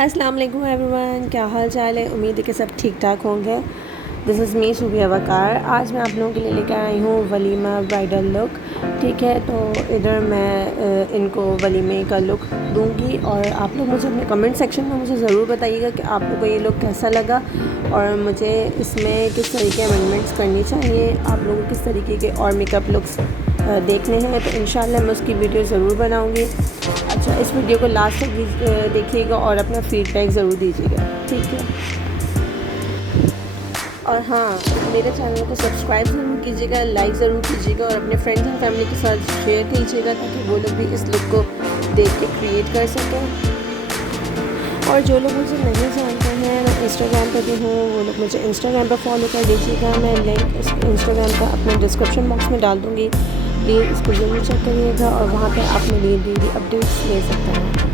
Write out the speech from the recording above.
अस्सलाम वालेकुम एवरीवन, क्या हाल चाल है। उम्मीद है कि सब ठीक ठाक होंगे। दिस इज़ मी सोबिया वकार। आज मैं आप लोगों के लिए लेकर आई हूँ वलीमा ब्राइडल लुक। ठीक है, तो इधर मैं इनको वलीमे का लुक दूंगी और आप लोग मुझे अपने कमेंट सेक्शन में मुझे ज़रूर बताइएगा कि आप लोगों को ये लुक कैसा लगा और मुझे इसमें किस तरीके अमेंडमेंट्स करनी चाहिए, आप लोगों को किस तरीके के और मेकअप लुक्स देखने हैं। तो इंशाल्लाह मैं उसकी वीडियो ज़रूर बनाऊँगी। अच्छा, इस वीडियो को लास्ट तक देखिएगा और अपना फीडबैक ज़रूर दीजिएगा, ठीक है। और हाँ, मेरे चैनल को सब्सक्राइब ज़रूर कीजिएगा, लाइक ज़रूर कीजिएगा और अपने फ्रेंड्स एंड फैमिली के साथ शेयर कीजिएगा ताकि वो लोग भी इस लुक को देख के क्रिएट कर सकें। और जो लोग मुझे नहीं जानते हैं, मैं इंस्टाग्राम पर भी हूँ, वो लोग मुझे इंस्टाग्राम पर फॉलो कर लीजिएगा। मैं लिंक इस इंस्टाग्राम का अपने डिस्क्रिप्शन बॉक्स में डाल दूँगी, प्लीज़ इसको ज़रूर चेक करिएगा और वहाँ पर आप मेरी डेली अपडेट्स ले सकते हैं।